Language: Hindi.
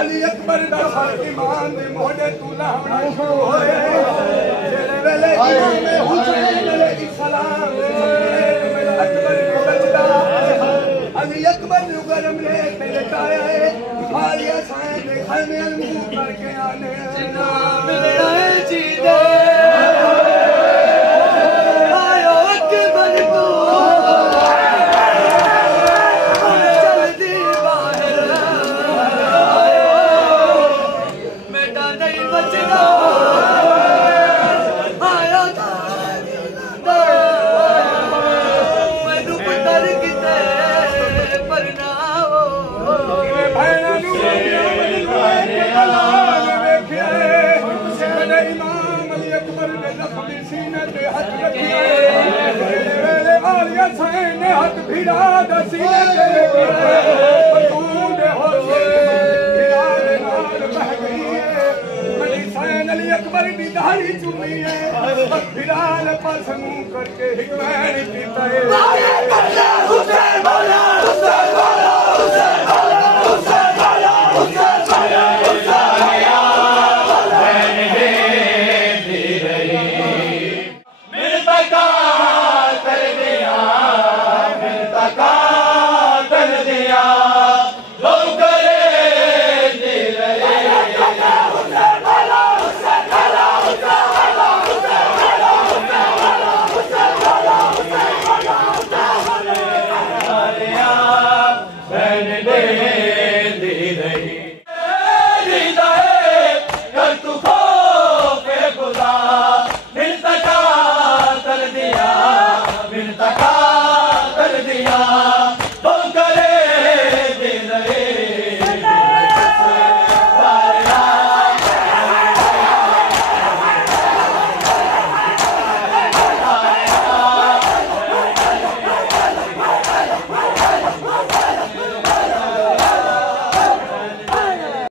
अली अकबर दा ईमान दे मोहडे तू लावना शुरू होए जेड़े वेले इमाम हुसैन अलैहिस्सलाम मेरा अकबर ने बचदा अली अकबर नु गरम ने पे लटाया है मारिया साईं दे खैमे मुंह करके आने जनाब मेरा जी दे आयो अकबर तू हक भिड़ा दसीने के बतूने होए बिलाल नाल बह गई है बड़ी सैन अली अकबर दी दाढ़ी चुमी है बिलाल पास मुंह करके हिकमैन पीता है हुसैन बोला हुसैन बोला हुसैन